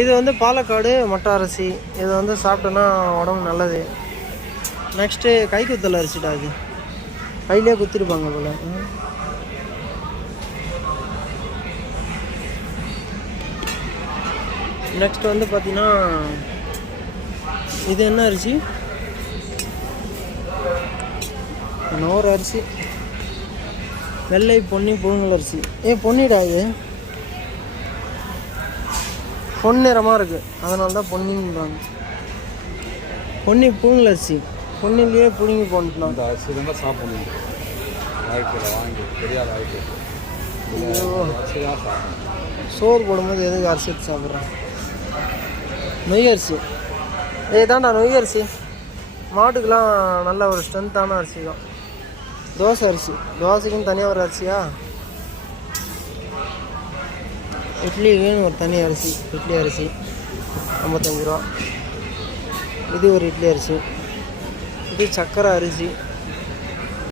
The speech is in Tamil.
இது வந்து பாலக்காடு மொட்டை அரிசி. இது வந்து சாப்பிட்டோன்னா உடம்பு நல்லது. நெக்ஸ்ட்டு கை குத்தல் அரிசிடா. அது கையிலே குத்திருப்பாங்க போல். நெக்ஸ்ட் வந்து பார்த்தீங்கன்னா இது என்ன அரிசி? நோர் அரிசி, வெள்ளை பொன்னி புழுங்கல் அரிசி. பொன்னிடா. இது பொன்னிறமாக இருக்குது, அதனால தான் பொன்னின்றாங்க. பொன்னி புழுங்கல் அரிசி. பொன்னிலேயே புழுங்கி போட்டுலாம். அந்த அரிசி தான் சாப்பிடணும். வாங்கி தெரியாத வாய்ப்பு. சோறு போடும்போது எதுக்கு அரிசி எடுத்து சாப்பிட்றேன்? நொய் அரிசி. தான்டா நொய் அரிசி. மாட்டுக்கெலாம் நல்ல ஒரு ஸ்ட்ரென்த்தான அரிசி தான். தோசை அரிசி. தோசைக்குன்னு தனியாக ஒரு அரிசியா? இட்லிக்குன்னு ஒரு தனி அரிசி. இட்லி அரிசி 55 ரூபா. இது ஒரு இட்லி அரிசி. இது சக்கரை அரிசி.